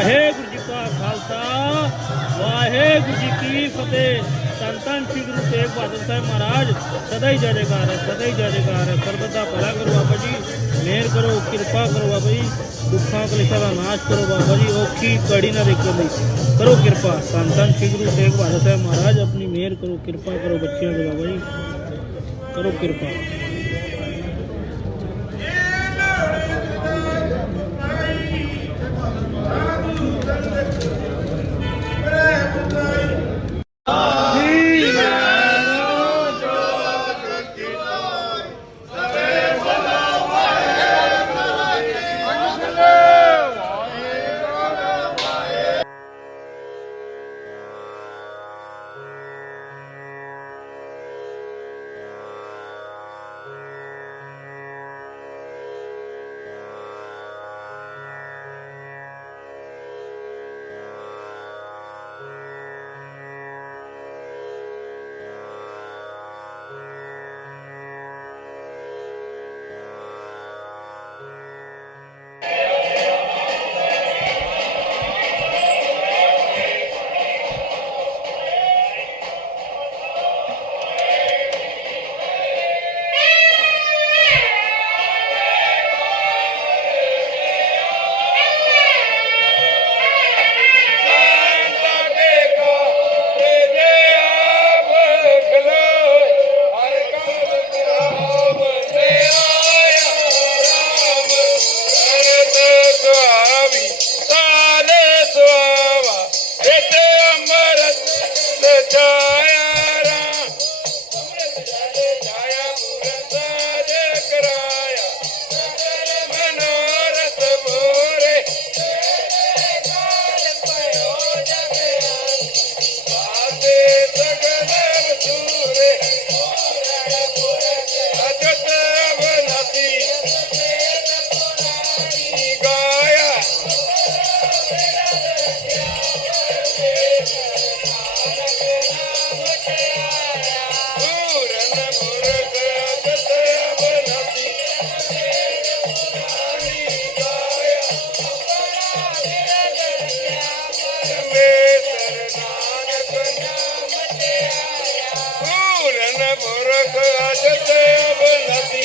ਵਾਹਿਗੁਰੂ ਜੀ ਕਾ ਖਾਲਸਾ, ਵਾਹਿਗੁਰੂ ਜੀ ਕੀ ਫਤਿਹ। ਧੰਨ ਸ੍ਰੀ ਗੁਰੂ ਤੇਗ ਬਹਾਦਰ ਸਾਹਿਬ ਮਹਾਰਾਜ, ਸਦਾ ਹੀ ਜੈ ਜੈਕਾਰ ਹੈ, ਸਦਾ ਹੀ ਜੈ ਜੈਕਾਰ ਹੈ। ਸਰਬਤ ਦਾ ਭਲਾ ਕਰੋ ਬਾਬਾ ਜੀ, ਮਿਹਰ ਕਰੋ, ਕਿਰਪਾ ਕਰੋ ਬਾਬਾ ਜੀ, ਦੁੱਖਾਂ ਕਲੇਸ਼ਾਂ ਦਾ ਨਾਸ਼ ਕਰੋ ਬਾਬਾ ਜੀ, ਔਖੀ ਕੜੀ ਨਾ ਦੇਖੋ ਲਈ ਕਰੋ ਕਿਰਪਾ। ਧੰਨ ਸ੍ਰੀ ਗੁਰੂ ਤੇਗ ਬਹਾਦਰ ਸਾਹਿਬ ਮਹਾਰਾਜ, ਆਪਣੀ ਮਿਹਰ ਕਰੋ, ਕਿਰਪਾ ਕਰੋ ਬੱਚਿਆਂ ਦੇ ਬਾਬਾ ਜੀ। ਕਰੋ ਕਿਰਪਾ। Muraka Jatavanathi.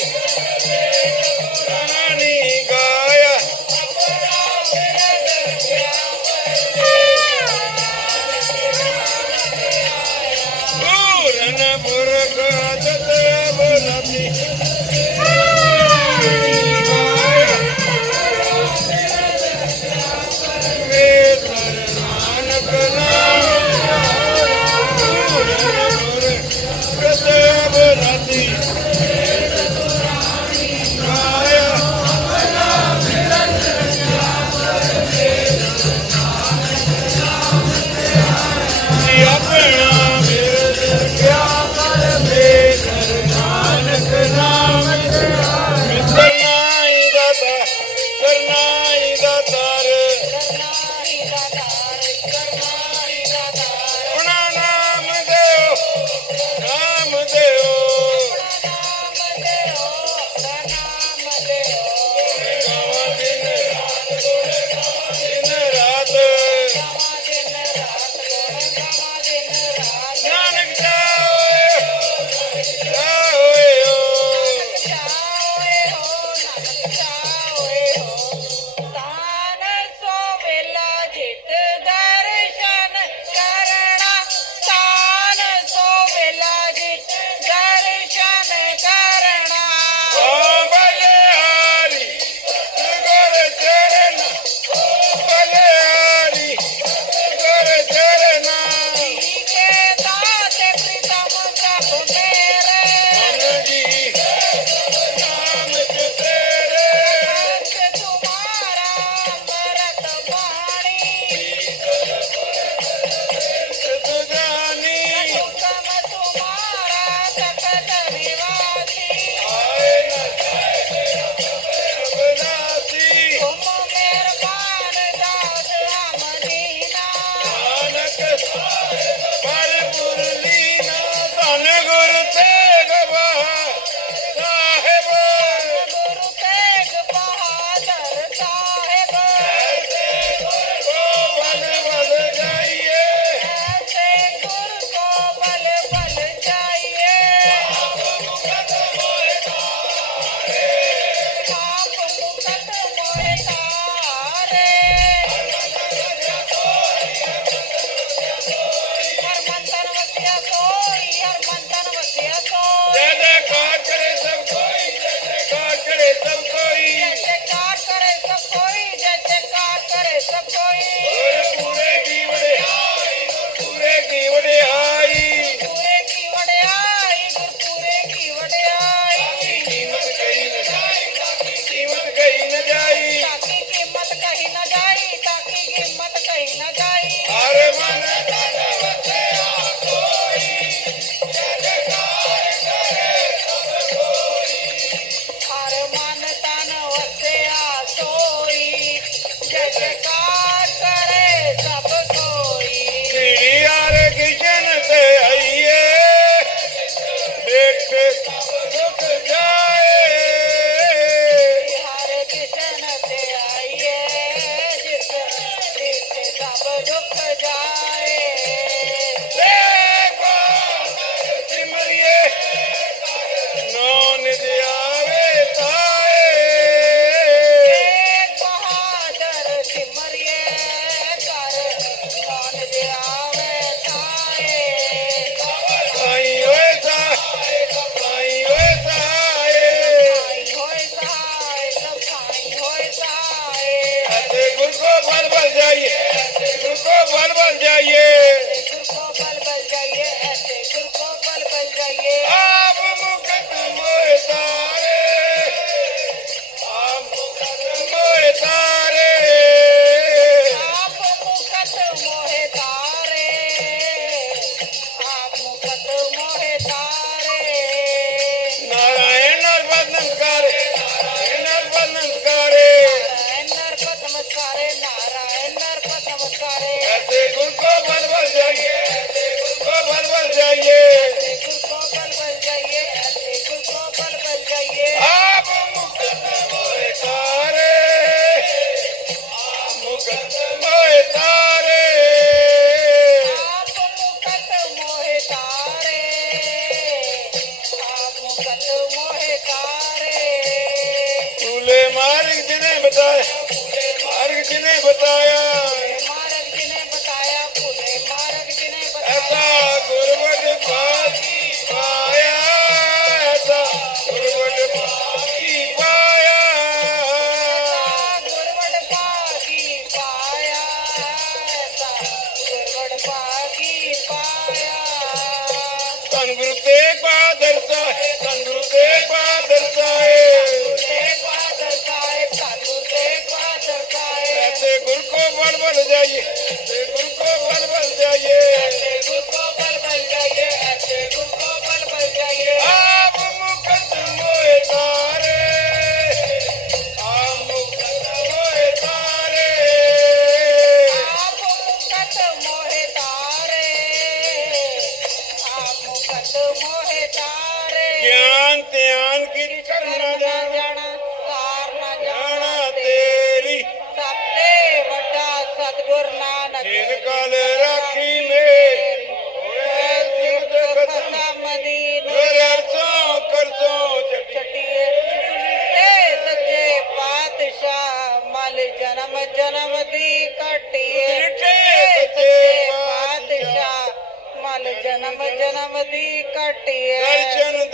ਜਨਮ ਜਨਮ ਦੀ ਕਟੀਏ ਦਰਸ਼ਨ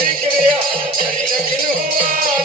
ਬਾਦਰ ਦੀ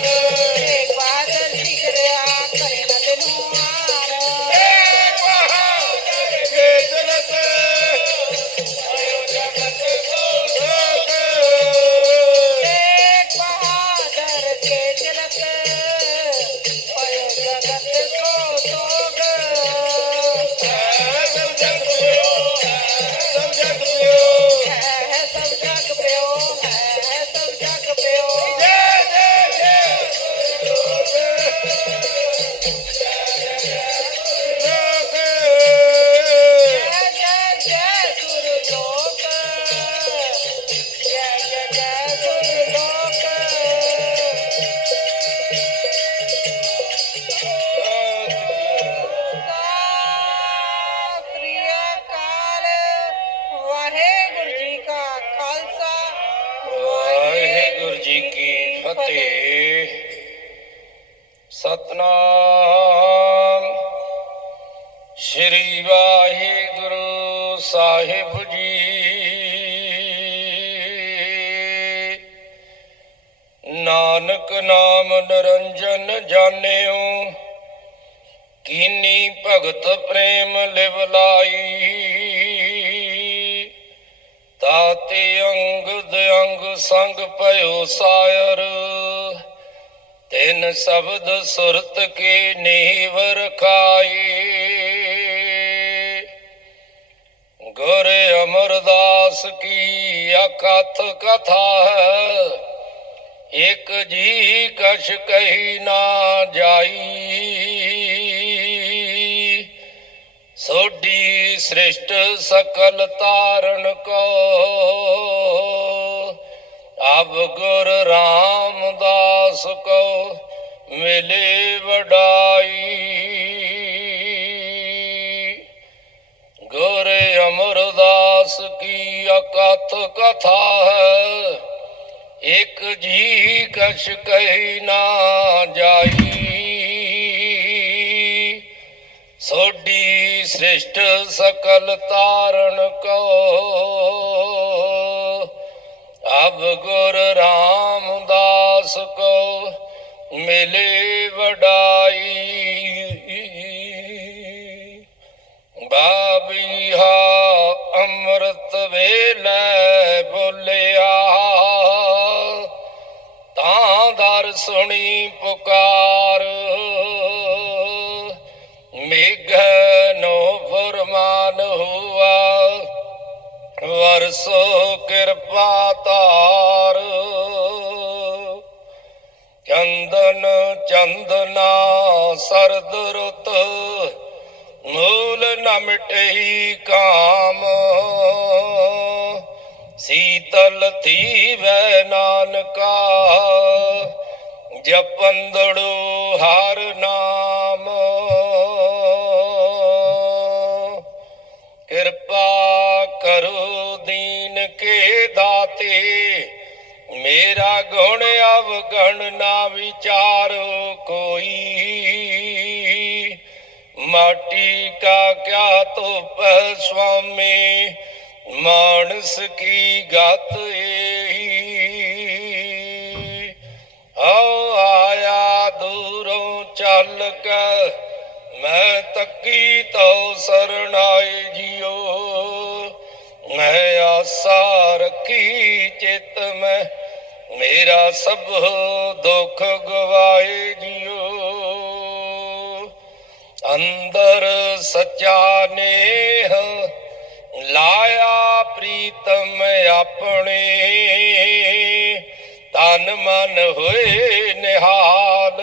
ਨਾਨਕ ਨਾਮ ਨਿਰੰਜਨ ਜਾਣਿਓ, ਕੀਨੀ ਭਗਤ ਪ੍ਰੇਮ ਲਿਵ ਲਾਈ। ਤਾਤੇ ਅੰਗਦ ਅੰਗ ਸੰਗ ਭਇਓ ਸਾਇਰ, ਤਿਨ ਸ਼ਬਦ ਸੁਰਤ ਕੇ ਨੀਵ ਰਖਾਈ ਗੁਰ ਅਮਰਦਾਸ ਕੀ ਅਕਥ ਕਥਾ ਹੈ ਇਕ ਜੀ ਕਛ ਕਹੀ ਨਾ ਜਾਈ। ਸੋਢੀ ਸ੍ਰਿਸ਼ਟ ਸਕਲ ਤਾਰਨ ਕੋ। ਅਬ ਗੁਰ ਰਾਮਦਾਸ ਕੋ ਮਿਲੇ ਵਡਾਈ। ਗੁਰ ਅਮਰਦਾਸ ਕੀ ਅਕਥ ਕਥਾ ਹੈ? ਇਕ ਜੀ ਕਛ ਕਹੀ ਨਾ ਜਾਈ। ਸੋਢੀ ਸ੍ਰਿਸ਼ਟ ਸਕਲ ਤਾਰਨ ਕੋ। ਅਬ ਗੁਰ ਰਾਮਦਾਸ ਕੋ ਮਿਲੇ ਵਡਾਈ। ਵਰਸੋ ਕਿਰਪਾ ਤਾਰ ਚੰਦਨ ਚੰਦਨਾ ਸਰਦ ਰੁਤ, ਮੂਲ ਨ ਮਿਟਈ ਕਾਮ। ਸੀਤਲ ਥੀਵੈ ਨਾਨਕਾ, ਜਪੰਦੜੋ ਹਰ ਨਾ ਤੇਰਾ ਗੁਣ ਅਵਗਣ ਨਾ ਵਿਚਾਰੋ ਕੋਈ। ਮਾਟੀ ਕਾ ਕਿਆ ਧੁਪ ਸੁਆਮੀ, ਮਾਨਸ ਕੀ ਗਤ ਏਹੀ। ਆਓ ਆਇਆ ਦੂਰੋਂ ਚੱਲ ਕੇ, ਮੈਂ ਤੱਕੀ ਤੋ ਸਰਣਾਏ ਜੀਓ। ਮੈਂ ਆਸਾ ਰੱਖੀ ਚਿਤ ਮੈਂ ਮੇਰਾ ਸਭ ਦੁੱਖ ਗਵਾਏ ਜਿਓ ਅੰਦਰ ਸੱਚਾ ਨੇਹ ਲਾਇਆ ਪ੍ਰੀਤਮ ਆਪਣੇ। ਤਨ ਮਨ ਹੋਏ ਨਿਹਾਲ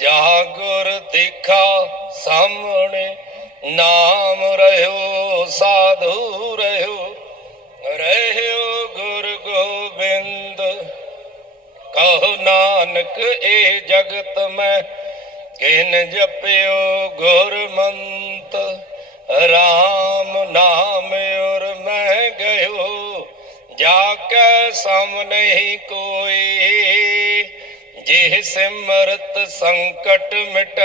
ਜਾ ਗੁਰ ਦੇਖਾ ਸਾਹਮਣੇ ਨਾਮ ਰਹਿਓ, ਸਾਧੂ ਰਹਿਓ ਰਹਿਓ। ਕਹੋ ਨਾਨਕ ਇਹ ਜਗਤ ਮੈਂ, ਕਿਨ ਜਪਿਓ ਗੁਰਮੰਤ। RAM ਨਾਮ ਔਰ ਮੈਂ ਗਇਓ ਜਾ ਕੇ ਸਾਹਮਣੇ ਹੀ ਕੋਈ ਜੇ ਸਿਮਰਤ ਸੰਕਟ ਮਿਟ,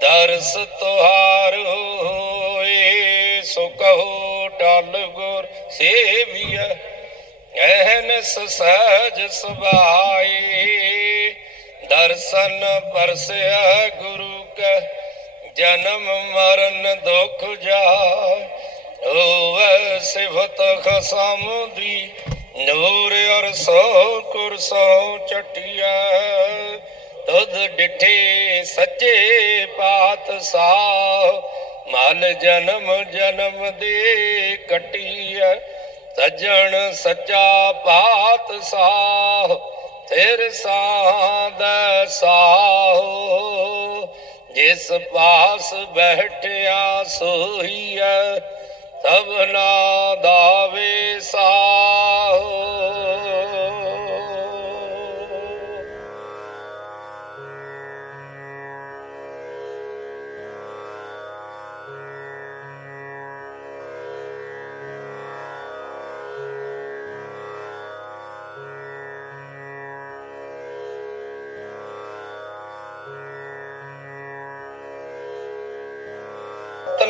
ਦਰਸ ਤੁਹਾਰ ਹੋਏ। ਸੋ ਕਹੋ ਟਲ ਗੁਰ ਸੇਵੀਐ ਐਨਸ ਸਹਿਜ ਸੁਭਾਈ, ਦਰਸ਼ਨ ਪਰਸਿਆ ਗੁਰੂ ਕੈ, ਜਨਮ ਮਰਨ ਦੁਖ ਜਾਏ। ਹੋਵੇ ਸਿਫਤ ਖਸਮ ਦੀ, ਨੂਰ ਅਰ ਸੋ ਕੁਰਸੋ ਚਟਿਆ ਤੁਧ ਡਿਠੇ ਸੱਚੇ ਪਾਤਸ਼ਾਹ, ਮਲ ਜਨਮ ਜਨਮ ਦੇ ਕਟਿਆ ਸੱਜਣ ਸੱਚਾ ਪਾਤਸ਼ਾਹ ਤੇਰ ਸਾਧ ਸਾਹੋ। ਜਿਸ ਪਾਸ ਬੈਠਿਆ ਸੋਈਐ ਨਾ ਦਾਵੇ ਸਾਹੋ।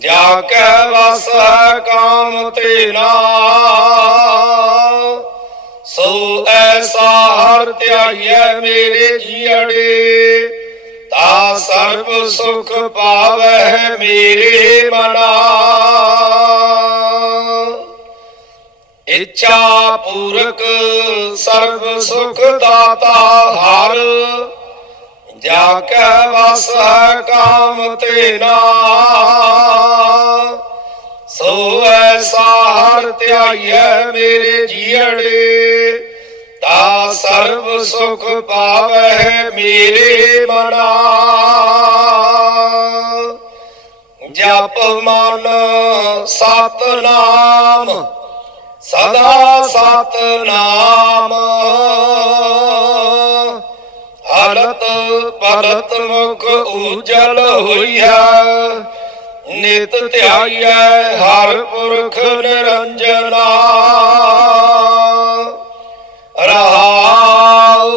ਜਾ ਕੇ ਵਸ ਕਾਮ ਤੇ ਨਾ ਸੋ ਐਸਾ ਹਰ ਧਿਆਈਐ ਮੇਰੇ ਜੀੜੇ ਤਾ ਸਰਬ ਸੁਖ ਪਾਵੈ ਮੇਰੇ ਮਨਾ। ਇੱਛਾ ਪੂਰਕ ਸਰਬ ਸੁਖ ਦਾਤਾ ਹਰ ਜਾ ਕੇ ਵਸ ਕਾਮ ਤੇ ਨਾ। ਸੋ ਐਸਾ ਹਰ ਧਿਆਈਐ ਮੇਰੇ ਜੀੜੇ ਤਾ ਸਰਬ ਸੁਖ ਪਾਵੈ ਮੇਰੇ ਮਨਾ। ਜਪ ਮਨ ਸਤਨਾਮ ਸਦਾ ਸਤਨਾਮ ਹਲਤ ਪਲਤ ਮੁਖ ਉਜਲ ਹੋਈਆ। ਨਿਤ ਧਿਆਈਐ ਹਰ ਪੁਰਖ ਨਿਰੰਜਨਾ। ਰਹਾਉ।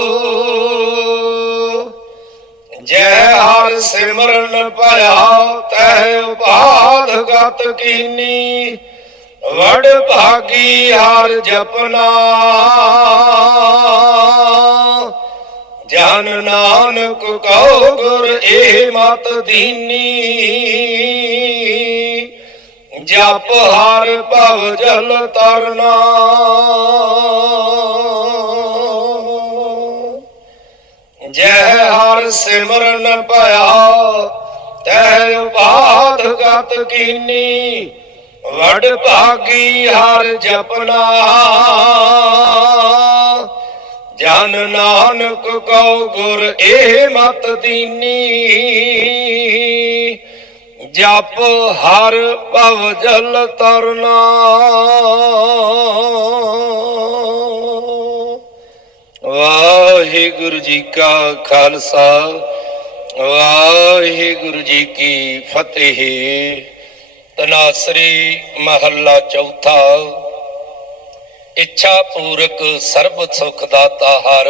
ਜੈ ਹਰ ਸਿਮਰਨ ਭਇਆ ਤੈ ਉਪਾਦ ਗਤ ਕੀਨੀ। ਵਡ ਭਾਗੀ ਹਰ ਜਪਨਾ। ਜਨ ਨਾਨਕ ਕਉ ਗੁਰ ਏ ਮਤ ਦੀਨੀ। ਜਪ ਹਰ ਭਵ ਜਲ ਤਰਨਾ। ਜੈ ਹਰ ਸਿਮਰਨ ਭਇਆ ਤੈ ਉਪਾਦ ਗਤ ਕੀਨੀ। ਵਡ ਭਾਗੀ ਹਰ ਜਪਨਾ। ਜਨ ਨਾਨਕ ਕਉ ਗੁਰ ਏ ਮਤ ਦੀਨੀ। ਜਪ ਹਰ ਭਵ ਜਲ ਤਰਨਾ। ਵਾਹਿਗੁਰੂ ਜੀ ਕਾ ਖਾਲਸਾ, ਵਾਹਿਗੁਰੂ ਜੀ ਕੀ ਫਤਿਹ। ਤਨਾਸਰੀ ਮਹੱਲਾ ਚੌਥਾ। ਇੱਛਾ ਪੂਰਕ ਸਰਬ ਸੁਖ ਦਾਤਾ ਹਰ,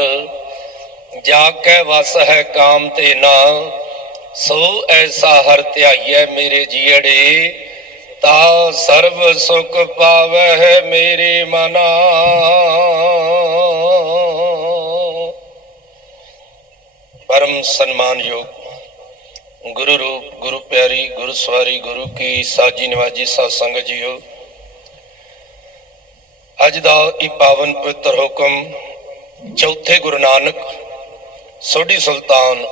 ਜਾ ਕੈ ਵਸ ਹੈ ਕਾਮ ਤੇ ਨਾ, ਸੋ ਐਸਾ ਹਰ ਧਿਆਈਐ ਮੇਰੇ ਜੀੜੇ, ਤਾ ਸਰਬ ਸੁਖ ਪਾਵੈ ਮੇਰੇ ਮਨਾ। ਪਰਮ ਸਨਮਾਨਯੋਗ ਗੁਰੂ ਰੂਪ, ਗੁਰੂ ਪਿਆਰੀ ਗੁਰੂ ਸਵਾਰੀ ਗੁਰੂ ਕੀ ਸਾਜੀ ਨਿਵਾਜੀ ਸਾਧ ਸੰਗਤ ਜੀਓ ਅੱਜ ਦਾ ਇਹ ਪਾਵਨ ਪਵਿੱਤਰ ਹੁਕਮ ਚੌਥੇ ਗੁਰੂ ਨਾਨਕ ਸੋਢੀ ਸੁਲਤਾਨ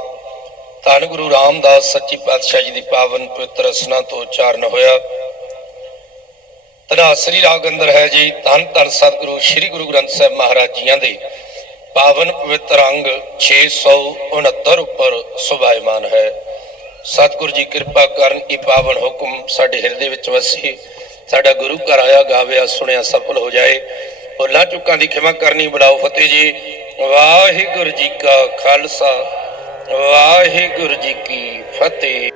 ਧੰਨ ਗੁਰੂ ਰਾਮਦਾਸ ਸੱਚੀ ਪਾਤਸ਼ਾਹ ਜੀ ਦੀ ਪਾਵਨ ਪਵਿੱਤਰ ਰਸਨਾ ਤੋਂ ਉਚਾਰਨ ਹੋਇਆ। ਤਨਾਸਰੀ ਰਾਗ ਅੰਦਰ ਹੈ ਜੀ, ਧੰਨ ਧੰਨ ਸਤਿਗੁਰੂ ਸ੍ਰੀ ਗੁਰੂ ਗ੍ਰੰਥ ਸਾਹਿਬ ਮਹਾਰਾਜ ਜੀਆਂ ਦੇ ਪਾਵਨ ਪਵਿੱਤਰ ਅੰਗ 669 ਉੱਪਰ ਸੁਭਾਇਮਾਨ ਹੈ। ਸਤਿਗੁਰੂ ਜੀ ਕਿਰਪਾ ਕਰਨ ਇਹ ਪਾਵਨ ਹੁਕਮ ਸਾਡੇ ਹਿਰਦੇ ਵਿੱਚ ਵਸੇ। ਸਾਡਾ ਗੁਰੂ ਘਰ ਆਇਆ, ਗਾਵਿਆ, ਸੁਣਿਆ, ਸਫਲ ਹੋ ਜਾਏ। ਭੁੱਲਾਂ ਚੁੱਕਾਂ ਦੀ ਖਿਮਾ ਕਰਨੀ ਬੁਲਾਓ ਫਤਿਹ ਜੀ। ਵਾਹਿਗੁਰੂ ਜੀ ਕਾ ਖਾਲਸਾ, ਵਾਹਿਗੁਰੂ ਜੀ ਕੀ ਫਤਿਹ।